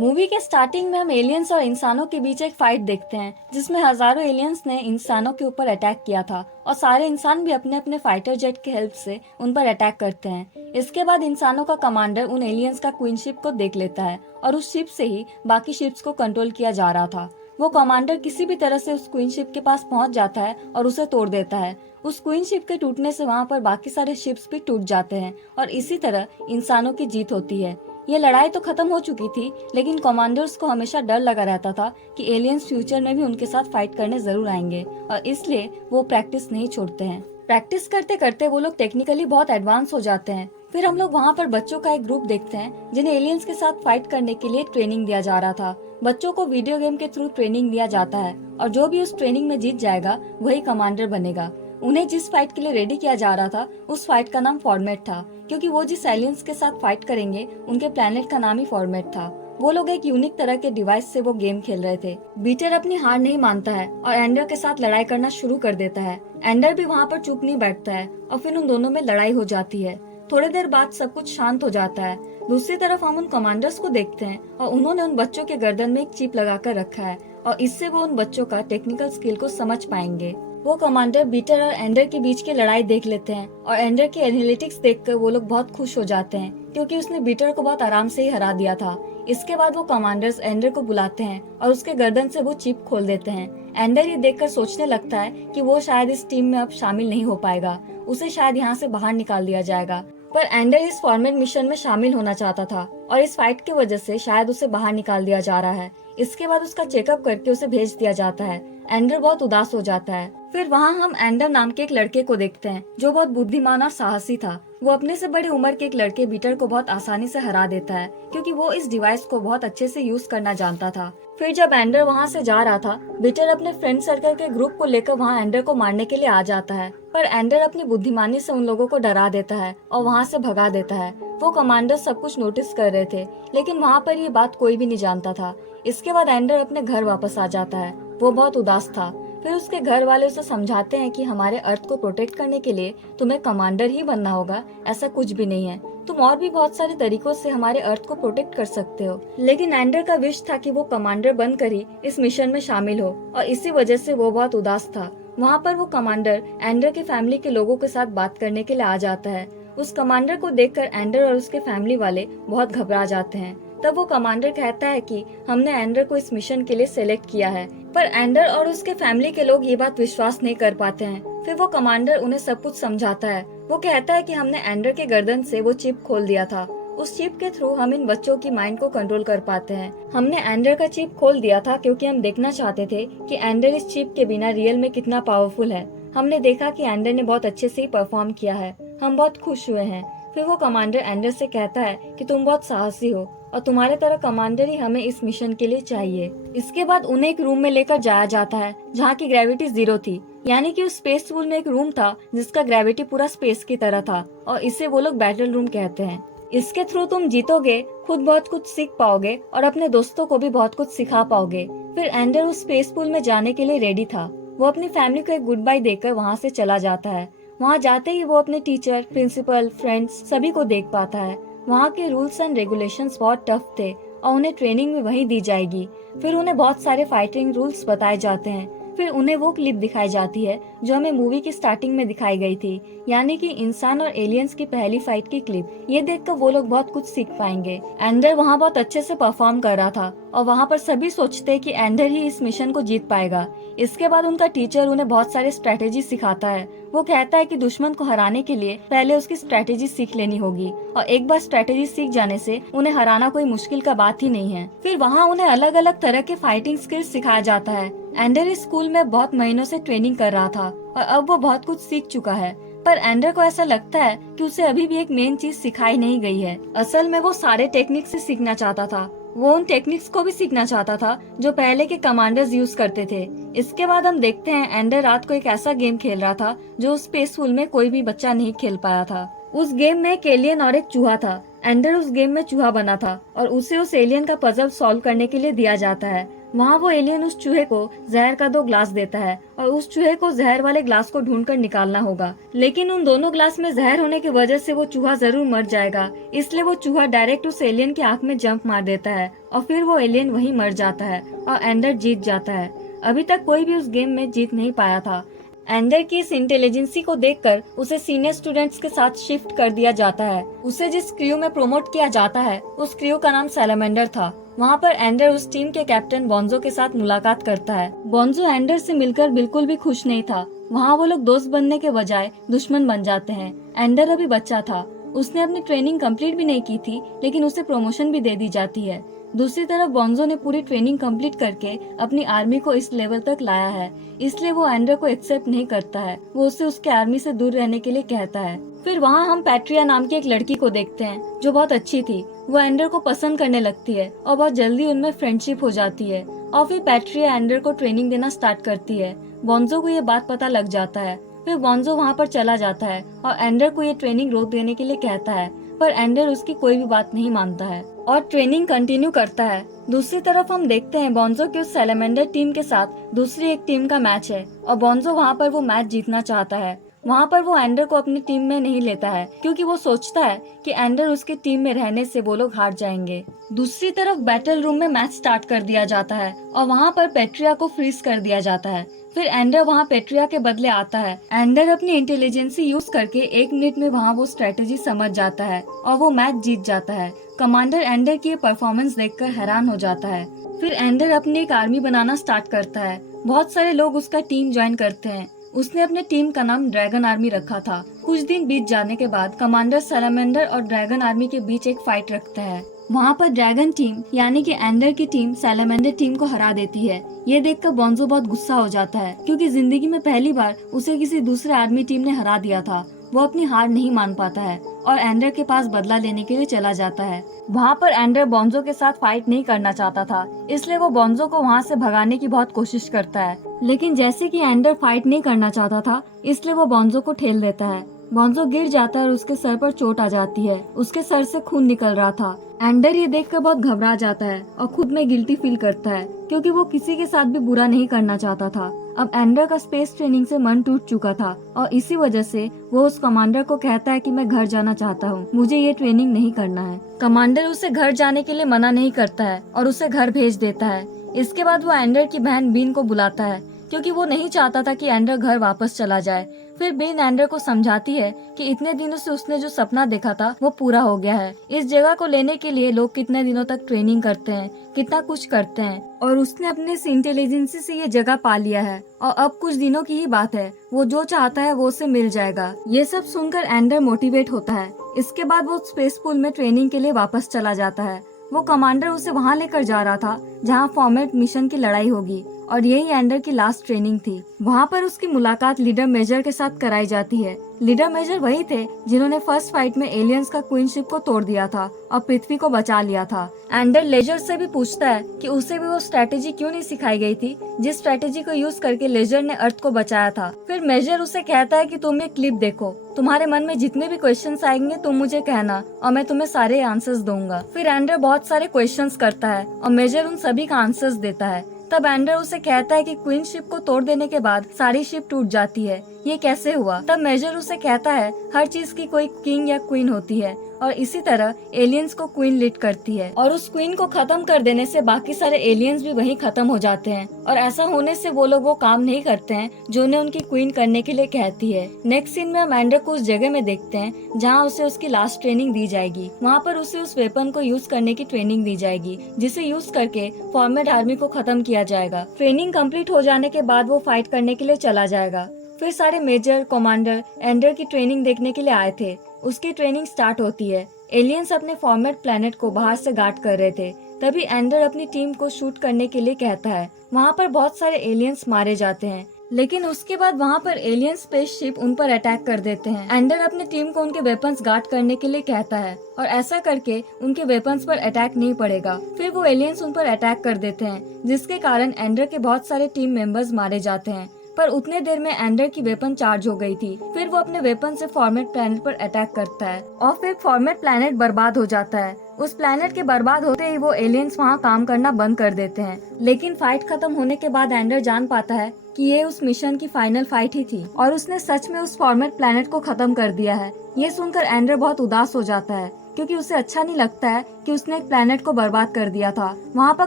Movie के starting में हम एलियंस और इंसानों के बीच एक फाइट देखते हैं जिसमें हजारों एलियंस ने इंसानों के ऊपर अटैक किया था और सारे इंसान भी अपने अपने फाइटर जेट की हेल्प से उन पर अटैक करते हैं। इसके बाद इंसानों का कमांडर उन एलियंस का क्वीन शिप को देख लेता है और उस शिप से ही बाकी शिप्स को कंट्रोल किया जा रहा था। वो कमांडर किसी भी तरह से उस क्वीन शिप के पास पहुंच जाता है और उसे तोड़ देता है। उस क्वीन शिप के टूटने से वहां पर बाकी सारे शिप्स भी टूट जाते हैं और इसी तरह इंसानों की जीत होती है। ये लड़ाई तो खत्म हो चुकी थी, लेकिन कमांडर्स को हमेशा डर लगा रहता था कि एलियंस फ्यूचर में भी उनके साथ फाइट करने जरूर आएंगे और इसलिए वो प्रैक्टिस नहीं छोड़ते हैं। प्रैक्टिस करते करते वो लोग टेक्निकली बहुत एडवांस हो जाते हैं। फिर हम लोग वहाँ पर बच्चों का एक ग्रुप देखते हैं जिन्हें एलियंस के साथ फाइट करने के लिए ट्रेनिंग दिया जा रहा था। बच्चों को वीडियो गेम के थ्रू ट्रेनिंग दिया जाता है और जो भी उस ट्रेनिंग में जीत जाएगा वही कमांडर बनेगा। उन्हें जिस फाइट के लिए रेडी किया जा रहा था उस फाइट का नाम फॉर्मेट था, क्योंकि वो जिस एलियंस के साथ फाइट करेंगे उनके प्लेनेट का नाम ही फॉर्मेट था। वो लोग एक यूनिक तरह के डिवाइस से वो गेम खेल रहे थे। बीटर अपनी हार नहीं मानता है और एंडर के साथ लड़ाई करना शुरू कर देता है। एंडर भी वहाँ पर चुप नहीं बैठता है और फिर उन दोनों में लड़ाई हो जाती है। थोड़ी देर बाद सब कुछ शांत हो जाता है। दूसरी तरफ हम उन कमांडर्स को देखते हैं और उन्होंने उन बच्चों के गर्दन में एक चिप लगा कर रखा है और इससे वो उन बच्चों का टेक्निकल स्किल को समझ पाएंगे। वो कमांडर बीटर और एंडर के बीच की लड़ाई देख लेते हैं और एंडर की एनालिटिक्स देखकर वो लोग बहुत खुश हो जाते हैं, क्योंकि उसने बीटर को बहुत आराम से ही हरा दिया था। इसके बाद वो कमांडर्स एंडर को बुलाते हैं और उसके गर्दन से वो चिप खोल देते हैं। एंडर ये देखकर सोचने लगता है कि वो शायद इस टीम में अब शामिल नहीं हो पाएगा, उसे शायद यहाँ से बाहर निकाल दिया जाएगा। पर एंडर इस फॉर्मेट मिशन में शामिल होना चाहता था और इस फाइट की वजह से शायद उसे बाहर निकाल दिया जा रहा है। इसके बाद उसका चेकअप करके उसे भेज दिया जाता है। एंडर बहुत उदास हो जाता है। फिर वहाँ हम एंडर नाम के एक लड़के को देखते हैं जो बहुत बुद्धिमान और साहसी था। वो अपने से बड़ी उम्र के एक लड़के बीटर को बहुत आसानी से हरा देता है, क्योंकि वो इस डिवाइस को बहुत अच्छे से यूज करना जानता था। फिर जब एंडर वहाँ से जा रहा था, बीटर अपने फ्रेंड सर्कल के ग्रुप को लेकर वहाँ एंडर को मारने के लिए आ जाता है, पर एंडर अपनी बुद्धिमानी से उन लोगों को डरा देता है और वहाँ से भगा देता है। वो कमांडर सब कुछ नोटिस कर रहे थे, लेकिन वहाँ पर ये बात कोई भी नहीं जानता था। इसके बाद एंडर अपने घर वापस आ जाता है। वो बहुत उदास था। फिर उसके घर वाले उसे समझाते हैं कि हमारे अर्थ को प्रोटेक्ट करने के लिए तुम्हें कमांडर ही बनना होगा, ऐसा कुछ भी नहीं है। तुम और भी बहुत सारे तरीकों से हमारे अर्थ को प्रोटेक्ट कर सकते हो। लेकिन एंडर का विश था कि वो कमांडर बनकर ही इस मिशन में शामिल हो और इसी वजह से वो बहुत उदास था। वहाँ पर वो कमांडर एंडर के फैमिली के लोगों के साथ बात करने के लिए आ जाता है। उस कमांडर को देखकर एंडर और उसके फैमिली वाले बहुत घबरा जाते हैं। तब वो कमांडर कहता है कि हमने एंडर को इस मिशन के लिए सिलेक्ट किया है, पर एंडर और उसके फैमिली के लोग ये बात विश्वास नहीं कर पाते हैं। फिर वो कमांडर उन्हें सब कुछ समझाता है। वो कहता है कि हमने एंडर के गर्दन से वो चिप खोल दिया था। उस चिप के थ्रू हम इन बच्चों की माइंड को कंट्रोल कर पाते हैं। हमने एंडर का चिप खोल दिया था क्योंकि हम देखना चाहते थे कि एंडर इस चिप के बिना रियल में कितना पावरफुल है। हमने देखा कि एंडर ने बहुत अच्छे से ही परफॉर्म किया है। हम बहुत खुश हुए हैं। फिर वो कमांडर एंडर से कहता है कि तुम बहुत साहसी हो और तुम्हारे तरह कमांडर ही हमें इस मिशन के लिए चाहिए। इसके बाद उन्हें एक रूम में लेकर जाया जाता है जहाँ की ग्रेविटी 0 थी, यानी कि उस स्पेस पूल में एक रूम था जिसका ग्रेविटी पूरा स्पेस की तरह था और इसे वो लोग बैटल रूम कहते हैं। इसके थ्रू तुम जीतोगे, खुद बहुत कुछ सीख पाओगे और अपने दोस्तों को भी बहुत कुछ सिखा पाओगे। फिर एंडर उस स्पेस पूल में जाने के लिए रेडी था। वो अपनी फैमिली को एक गुड बाय देकर वहाँ से चला जाता है। वहाँ जाते ही वो अपने टीचर, प्रिंसिपल, फ्रेंड्स सभी को देख पाता है। वहाँ के रूल्स एंड रेगुलेशंस बहुत टफ थे और उन्हें ट्रेनिंग भी वहीं दी जाएगी। फिर उन्हें बहुत सारे फाइटिंग रूल्स बताए जाते हैं। फिर उन्हें वो क्लिप दिखाई जाती है जो हमें मूवी की स्टार्टिंग में दिखाई गई थी, यानी कि इंसान और एलियंस की पहली फाइट की क्लिप। ये देखकर वो लोग बहुत कुछ सीख पाएंगे। एंडर वहाँ बहुत अच्छे से परफॉर्म कर रहा था और वहाँ पर सभी सोचते हैं कि एंडर ही इस मिशन को जीत पाएगा। इसके बाद उनका टीचर उन्हें बहुत सारे स्ट्रेटेजी सिखाता है। वो कहता है कि दुश्मन को हराने के लिए पहले उसकी स्ट्रेटेजी सीख लेनी होगी और एक बार स्ट्रेटेजी सीख जाने से उन्हें हराना कोई मुश्किल का बात ही नहीं है। फिर वहाँ उन्हें अलग अलग तरह के फाइटिंग स्किल्स सिखाया जाता है। एंडर इस स्कूल में बहुत महीनों से ट्रेनिंग कर रहा था और अब वो बहुत कुछ सीख चुका है, पर एंडर को ऐसा लगता है कि उसे अभी भी एक मेन चीज सिखाई नहीं गई है। असल में वो सारे टेक्निक से सीखना चाहता था। वो उन टेक्निक्स को भी सीखना चाहता था जो पहले के कमांडर्स यूज करते थे। इसके बाद हम देखते हैं एंडर रात को एक ऐसा गेम खेल रहा था जो स्पेसफुल में कोई भी बच्चा नहीं खेल पाया था। उस गेम में एक एलियन और एक चूहा था। एंडर उस गेम में चूहा बना था और उसे उस एलियन का पजल सॉल्व करने के लिए दिया जाता है। वहाँ वो एलियन उस चूहे को जहर का 2 ग्लास देता है और उस चूहे को जहर वाले ग्लास को ढूंढकर निकालना होगा। लेकिन उन दोनों ग्लास में जहर होने की वजह से वो चूहा जरूर मर जाएगा, इसलिए वो चूहा डायरेक्ट उस एलियन की आंख में जंप मार देता है और फिर वो एलियन वहीं मर जाता है और एंडर जीत जाता है। अभी तक कोई भी उस गेम में जीत नहीं पाया था। एंडर की इस इंटेलिजेंसी को देखकर उसे सीनियर स्टूडेंट्स के साथ शिफ्ट कर दिया जाता है। उसे जिस क्रू में प्रमोट किया जाता है उस क्रू का नाम सैलामेंडर था। वहाँ पर एंडर उस टीम के कैप्टन बोंजो के साथ मुलाकात करता है। बोंजो एंडर से मिलकर बिल्कुल भी खुश नहीं था। वहाँ वो लोग दोस्त बनने के बजाय दुश्मन बन जाते हैं। एंडर अभी बच्चा था, उसने अपनी ट्रेनिंग कंप्लीट भी नहीं की थी, लेकिन उसे प्रमोशन भी दे दी जाती है। दूसरी तरफ बोंजो ने पूरी ट्रेनिंग कंप्लीट करके अपनी आर्मी को इस लेवल तक लाया है, इसलिए वो एंडर को एक्सेप्ट नहीं करता है। वो उसे उसके आर्मी से दूर रहने के लिए कहता है। फिर वहाँ हम पैट्रिया नाम की एक लड़की को देखते हैं जो बहुत अच्छी थी। वो एंडर को पसंद करने लगती है और बहुत जल्दी उनमें फ्रेंडशिप हो जाती है और फिर पैट्रिया एंडर को ट्रेनिंग देना स्टार्ट करती है। बोंजो को ये बात पता लग जाता है। फिर बोंजो वहाँ पर चला जाता है और एंडर को ये ट्रेनिंग रोक देने के लिए कहता है, पर एंडर उसकी कोई भी बात नहीं मानता है और ट्रेनिंग कंटिन्यू करता है। दूसरी तरफ हम देखते हैं बोंजो की उस सैलामेंडर टीम के साथ दूसरी एक टीम का मैच है और बोंजो वहाँ पर वो मैच जीतना चाहता है। वहाँ पर वो एंडर को अपनी टीम में नहीं लेता है क्योंकि वो सोचता है कि एंडर उसकी टीम में रहने से वो लोग हार जाएंगे। दूसरी तरफ बैटल रूम में मैच स्टार्ट कर दिया जाता है और वहाँ पर पेट्रिया को फ्रीज कर दिया जाता है। फिर एंडर वहाँ पेट्रिया के बदले आता है। एंडर अपनी इंटेलिजेंसी यूज करके 1 मिनट में वहाँ वो स्ट्रेटेजी समझ जाता है और वो मैच जीत जाता है। कमांडर एंडर की परफॉर्मेंस देखकर हैरान हो जाता है। फिर एंडर अपनी एक आर्मी बनाना स्टार्ट करता है। बहुत सारे लोग उसका टीम ज्वाइन करते हैं। उसने अपने टीम का नाम ड्रैगन आर्मी रखा था। कुछ दिन बीत जाने के बाद कमांडर सैलामेंडर और ड्रैगन आर्मी के बीच एक फाइट रखता है। वहाँ पर ड्रैगन टीम यानी कि एंडर की टीम सैलामेंडर टीम को हरा देती है। ये देखकर बोंजो बहुत गुस्सा हो जाता है क्योंकि जिंदगी में पहली बार उसे किसी दूसरे आर्मी टीम ने हरा दिया था। वो अपनी हार नहीं मान पाता है और एंडर के पास बदला लेने के लिए चला जाता है। वहाँ पर एंडर बोंजो के साथ फाइट नहीं करना चाहता था, इसलिए वो बोंजो को वहाँ से भगाने की बहुत कोशिश करता है। लेकिन जैसे कि एंडर फाइट नहीं करना चाहता था, इसलिए वो बोंजो को ठेल देता है। बोंजो गिर जाता है और उसके सर पर चोट आ जाती है। उसके सर से खून निकल रहा था। एंडर ये देखकर बहुत घबरा जाता है और खुद में गिल्टी फील करता है क्योंकि वो किसी के साथ भी बुरा नहीं करना चाहता था। अब एंडर का स्पेस ट्रेनिंग से मन टूट चुका था और इसी वजह से वो उस कमांडर को कहता है कि मैं घर जाना चाहता हूँ, मुझे ये ट्रेनिंग नहीं करना है। कमांडर उसे घर जाने के लिए मना नहीं करता है और उसे घर भेज देता है। इसके बाद वो एंडर की बहन बीन को बुलाता है क्योंकि वो नहीं चाहता था कि एंडर घर वापस चला जाए। फिर बीन एंडर को समझाती है कि इतने दिनों से उसने जो सपना देखा था वो पूरा हो गया है। इस जगह को लेने के लिए लोग कितने दिनों तक ट्रेनिंग करते हैं, कितना कुछ करते हैं और उसने अपने इस इंटेलिजेंसी से ये जगह पा लिया है और अब कुछ दिनों की ही बात है, वो जो चाहता है वो उसे मिल जाएगा। ये सब सुनकर एंडर मोटिवेट होता है। इसके बाद वो स्पेस पूल में ट्रेनिंग के लिए वापस चला जाता है। वो कमांडर उसे वहाँ लेकर जा रहा था जहाँ फॉर्मेट मिशन की लड़ाई होगी और यही एंडर की लास्ट ट्रेनिंग थी। वहाँ पर उसकी मुलाकात लीडर मेजर के साथ कराई जाती है। लीडर मेजर वही थे जिन्होंने फर्स्ट फाइट में एलियंस का क्वीन शिप को तोड़ दिया था और पृथ्वी को बचा लिया था। एंडर लेजर से भी पूछता है कि उसे भी वो स्ट्रेटेजी क्यों नहीं सिखाई गई थी जिस स्ट्रेटेजी को यूज करके लेजर ने अर्थ को बचाया था। फिर मेजर उसे कहता है कि तुम ये क्लिप देखो, तुम्हारे मन में जितने भी क्वेश्चंस आएंगे तुम मुझे कहना और मैं तुम्हें सारे आंसर्स दूंगा। फिर एंडर बहुत सारे क्वेश्चंस करता है और मेजर उन सभी का आंसर्स देता है। तब एंडर उसे कहता है कि क्वीन शिप को तोड़ देने के बाद सारी शिप टूट जाती है, ये कैसे हुआ? तब मेजर उसे कहता है हर चीज की कोई किंग या क्वीन होती है और इसी तरह एलियंस को क्वीन लीड करती है और उस क्वीन को खत्म कर देने से बाकी सारे एलियंस भी वहीं खत्म हो जाते हैं और ऐसा होने से वो लोग वो काम नहीं करते हैं जो उन्हें उनकी क्वीन करने के लिए कहती है। नेक्स्ट सीन में हम एंडर को उस जगह में देखते हैं जहाँ उसे उसकी लास्ट ट्रेनिंग दी जाएगी। वहाँ पर उसे उस वेपन को यूज करने की ट्रेनिंग दी जाएगी जिसे यूज करके फॉर्मेट आर्मी को खत्म किया जाएगा। ट्रेनिंग कम्प्लीट हो जाने के बाद वो फाइट करने के लिए चला जाएगा। फिर सारे मेजर कमांडर एंडर की ट्रेनिंग देखने के लिए आए थे। उसकी ट्रेनिंग स्टार्ट होती है। एलियंस अपने फॉर्मेट प्लेनेट को बाहर से गार्ड कर रहे थे। तभी एंडर अपनी टीम को शूट करने के लिए कहता है। वहाँ पर बहुत सारे एलियंस मारे जाते हैं, लेकिन उसके बाद वहाँ पर एलियन स्पेसशिप उन पर अटैक कर देते हैं। एंडर अपनी टीम को उनके वेपन्स गार्ड करने के लिए कहता है और ऐसा करके उनके वेपन्स पर अटैक नहीं पड़ेगा। फिर वो एलियंस उन पर अटैक कर देते हैं जिसके कारण एंडर के बहुत सारे टीम मेंबर्स मारे जाते हैं। पर उतने देर में एंडर की वेपन चार्ज हो गई थी। फिर वो अपने वेपन से फॉर्मेट प्लैनेट पर अटैक करता है और फिर फॉर्मेट प्लैनेट बर्बाद हो जाता है। उस प्लेनेट के बर्बाद होते ही वो एलियंस वहाँ काम करना बंद कर देते हैं। लेकिन फाइट खत्म होने के बाद एंडर जान पाता है कि ये उस मिशन की फाइनल फाइट ही थी और उसने सच में उस फॉर्मेट प्लेनेट को खत्म कर दिया है। ये सुनकर एंडर बहुत उदास हो जाता है क्योंकि उसे अच्छा नहीं लगता है कि उसने एक प्लेनेट को बर्बाद कर दिया था। वहाँ पर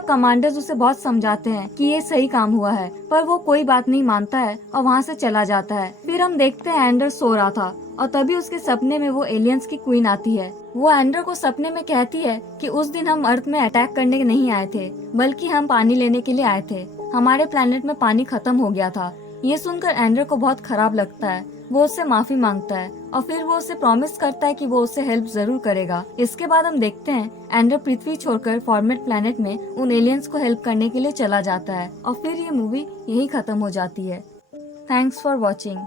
कमांडर्स उसे बहुत समझाते हैं कि ये सही काम हुआ है, पर वो कोई बात नहीं मानता है और वहाँ से चला जाता है। फिर हम देखते हैं एंडर सो रहा था और तभी उसके सपने में वो एलियंस की क्वीन आती है। वो एंडर को सपने में कहती है कि उस दिन हम अर्थ में अटैक करने नहीं आए थे, बल्कि हम पानी लेने के लिए आए थे। हमारे प्लेनेट में पानी खत्म हो गया था। ये सुनकर एंडर को बहुत खराब लगता है। वो उससे माफी मांगता है और फिर वो उसे प्रॉमिस करता है कि वो उसे हेल्प जरूर करेगा। इसके बाद हम देखते हैं एंडर पृथ्वी छोड़कर फॉर्मेट प्लेनेट में उन एलियंस को हेल्प करने के लिए चला जाता है और फिर ये मूवी यही खत्म हो जाती है। Thanks for watching.